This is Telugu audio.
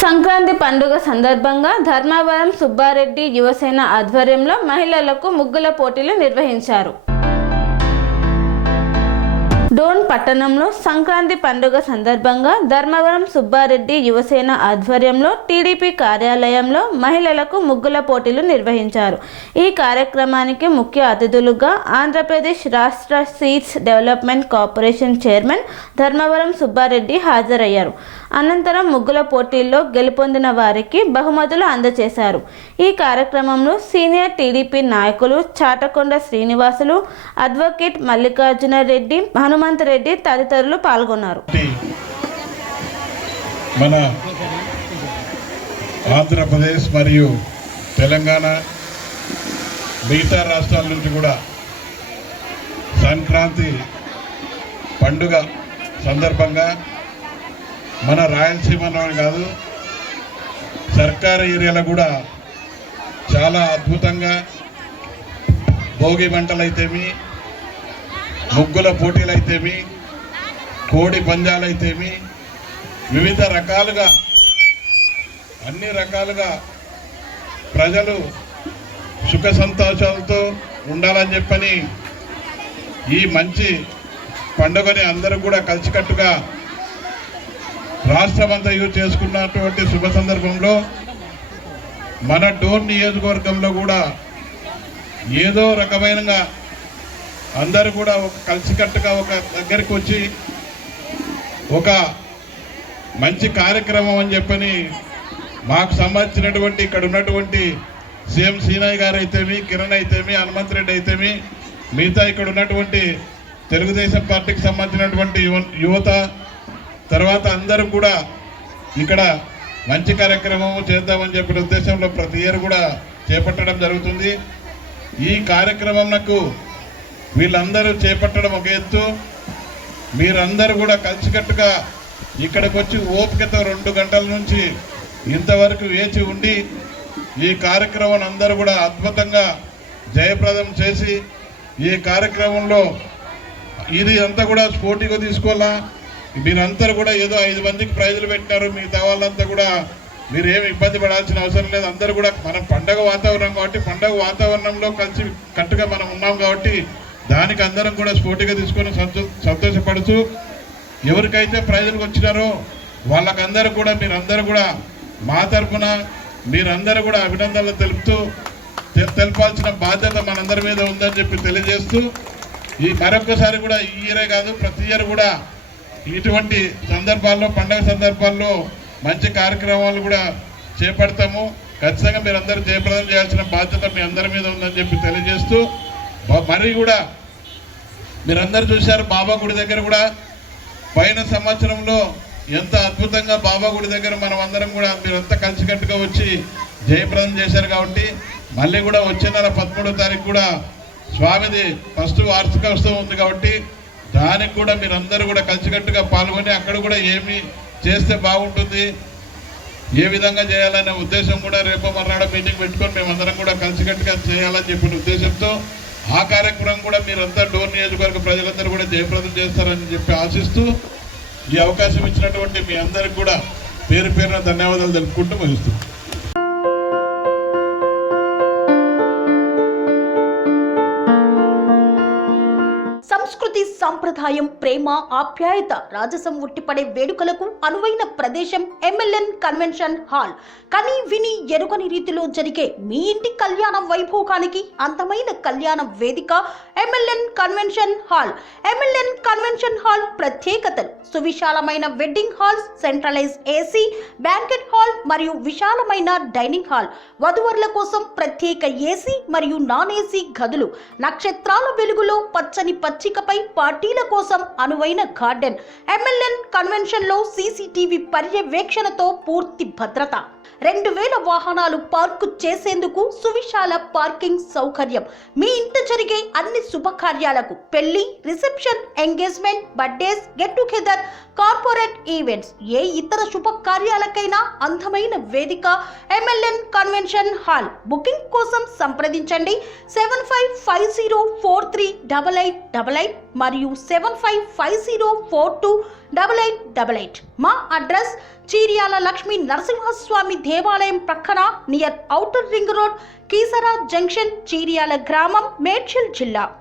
సంక్రాంతి పండుగ సందర్భంగా ధర్మవరం సుబ్బారెడ్డి యువసేన ఆధ్వర్యంలో మహిళలకు ముగ్గుల పోటీలు నిర్వహించారు. డోన్ పట్టణంలో సంక్రాంతి పండుగ సందర్భంగా ధర్మవరం సుబ్బారెడ్డి యువసేన ఆధ్వర్యంలో టీడీపీ కార్యాలయంలో మహిళలకు ముగ్గుల పోటీలు నిర్వహించారు. ఈ కార్యక్రమానికి ముఖ్య అతిథులుగా ఆంధ్రప్రదేశ్ రాష్ట్ర seeds development corporation chairman Dharmavaram Subbareddy హాజరయ్యారు. అనంతరం ముగ్గుల పోటీల్లో గెలుపొందిన వారికి బహుమతులు అందజేశారు. ఈ కార్యక్రమంలో సీనియర్ టీడీపీ నాయకులు చాటకొండ శ్రీనివాసులు, అడ్వకేట్ మల్లికార్జున రెడ్డి, హనుమంత్ రెడ్డి తదితరులు పాల్గొన్నారు. మన ఆంధ్రప్రదేశ్ మరియు తెలంగాణ మిగతా రాష్ట్రాల నుంచి కూడా సంక్రాంతి పండుగ సందర్భంగా మన రాయలసీమలోనే కాదు సర్కారు ఏరియాలో కూడా చాలా అద్భుతంగా భోగి మంటలైతేమి, ముగ్గుల పోటీలైతేమి, కోడి పందాలైతేమి, వివిధ రకాలుగా అన్ని రకాలుగా ప్రజలు సుఖ సంతోషాలతో ఉండాలని చెప్పని ఈ మంచి పండుగని అందరూ కూడా కలిసికట్టుగా రాష్ట్రమంతా యూజ్ చేసుకున్నటువంటి శుభ సందర్భంలో మన డోన్ నియోజకవర్గంలో కూడా ఏదో రకమైనగా అందరూ కూడా ఒక కలిసికట్టుగా ఒక దగ్గరికి వచ్చి ఒక మంచి కార్యక్రమం అని చెప్పని మాకు సంబంధించినటువంటి ఇక్కడ ఉన్నటువంటి సీఎం సీనయ్య గారు అయితేమి, కిరణ్ అయితేమి, హనుమంత్ రెడ్డి అయితేమి, మిగతా ఇక్కడ ఉన్నటువంటి తెలుగుదేశం పార్టీకి సంబంధించినటువంటి యువత, తర్వాత అందరూ కూడా ఇక్కడ మంచి కార్యక్రమం చేద్దామని చెప్పిన ఉద్దేశంలో ప్రతి ఇయర్ కూడా చేపట్టడం జరుగుతుంది. ఈ కార్యక్రమంకు వీళ్ళందరూ చేపట్టడం ఒక ఎత్తు, మీరందరూ కూడా కలిసికట్టుగా ఇక్కడికి వచ్చి ఓపికతో 2 గంటల నుంచి ఇంతవరకు వేచి ఉండి ఈ కార్యక్రమం అందరూ కూడా అద్భుతంగా జయప్రదం చేసి ఈ కార్యక్రమంలో ఇది అంతా కూడా స్పోర్టివ్గా తీసుకోవాలా. మీరందరూ కూడా ఏదో 5 మందికి ప్రైజులు పెట్టారు, మిగతా వాళ్ళంతా కూడా మీరు ఏమి ఇబ్బంది పడాల్సిన అవసరం లేదు. అందరూ కూడా మనం పండగ వాతావరణం కాబట్టి పండగ వాతావరణంలో కలిసి కట్టుగా మనం ఉన్నాం కాబట్టి దానికి అందరం కూడా స్పోర్టివ్గా తీసుకొని సంతోషపడుతూ ఎవరికైతే ప్రైజులకు వచ్చినారో వాళ్ళకందరూ కూడా మీరందరూ కూడా మా తరఫున మీరందరూ కూడా అభినందనలు తెలపాల్సిన బాధ్యత మనందరి మీద ఉందని చెప్పి తెలియజేస్తూ ఈ మరొకసారి కూడా ఈ ఇయరే కాదు ప్రతి ఇయర్ కూడా ఇటువంటి సందర్భాల్లో పండగ సందర్భాల్లో మంచి కార్యక్రమాలు కూడా చేపడతాము. ఖచ్చితంగా మీరందరూ జయప్రదం చేయాల్సిన బాధ్యత మీ అందరి మీద ఉందని చెప్పి తెలియజేస్తూ మరి కూడా మీరందరూ చూశారు బాబా గుడి దగ్గర కూడా పైన సంవత్సరంలో ఎంత అద్భుతంగా బాబా గుడి దగ్గర మనం అందరం కూడా మీరంతా కలిసికట్టుగా వచ్చి జయప్రదం చేశారు. కాబట్టి మళ్ళీ కూడా వచ్చే నెల 13వ తారీఖు కూడా స్వామిది ఫస్ట్ వార్షికోత్సవం ఉంది కాబట్టి దానికి కూడా మీరందరూ కూడా కలిసికట్టుగా పాల్గొని అక్కడ కూడా ఏమి చేస్తే బాగుంటుంది, ఏ విధంగా చేయాలనే ఉద్దేశం కూడా రేపు మర్నాడు మీటింగ్ పెట్టుకొని మేమందరం కూడా కలిసికట్టుగా చేయాలని చెప్పిన ఉద్దేశంతో ఆ కార్యక్రమం కూడా మీరంతా డోన్ నియోజకవర్గ ప్రజలందరూ కూడా జయప్రదం చేస్తారని చెప్పి ఆశిస్తూ ఈ అవకాశం ఇచ్చినటువంటి మీ అందరికి కూడా పేరు పేరున ధన్యవాదాలు తెలుపుకుంటూ ముగిస్తున్నాం. సంస్కృతి, సంప్రదాయం, ప్రేమ, ఆప్యాయత, రాజసం ఉట్టిపడే వేడుకలకు అనువైన ప్రదేశం ఎంఎల్ఎన్ కన్వెన్షన్ హాల్. కని విని ఎరుగని రీతిలో జరిగే మీ ఇంటి కళ్యాణ వైభోగానికి అందమైన కళ్యాణ వేదిక MLN convention hall. MLN convention hall ప్రత్యేకతలు: సువిశాలమైన wedding halls, centralise AC banquet hall మరియు విశాలమైన డైనింగ్ హాల్, వధువరుల కోసం ప్రత్యేక ఏసీ మరియు నాన్ ఏసీ గదులు, నక్షత్రాల వెలుగులో పచ్చని పచ్చికపై పార్టీల కోసం అనువైన గార్డెన్. ఎంఎల్ఎన్ కన్వెన్షన్ లో సీసీటీవీ పర్యవేక్షణతో పూర్తి భద్రత. 2000 వాహనాలు పార్కు చేసేందుకు సువిశాల పార్కింగ్ సౌకర్యం. మీ ఇంట జరిగే అన్ని శుభకార్యాలకు, పెళ్లి, reception, engagement, birthdays, get together, corporate events, ఏ ఇతర శుభకార్యాలకైనా అందమైన వేదిక ఎంఎల్ఎన్ కన్వెన్షన్ హాల్. బుకింగ్ కోసం సంప్రదించండి 7550438888 మరియు 755042 8888. మా అడ్రస్ చీర్యాల లక్ష్మీ నరసింహస్వామి దేవాలయం ప్రక్కన near outer ring road, Keesara junction, Cheeryal గ్రామం, మేడ్చల్ జిల్లా.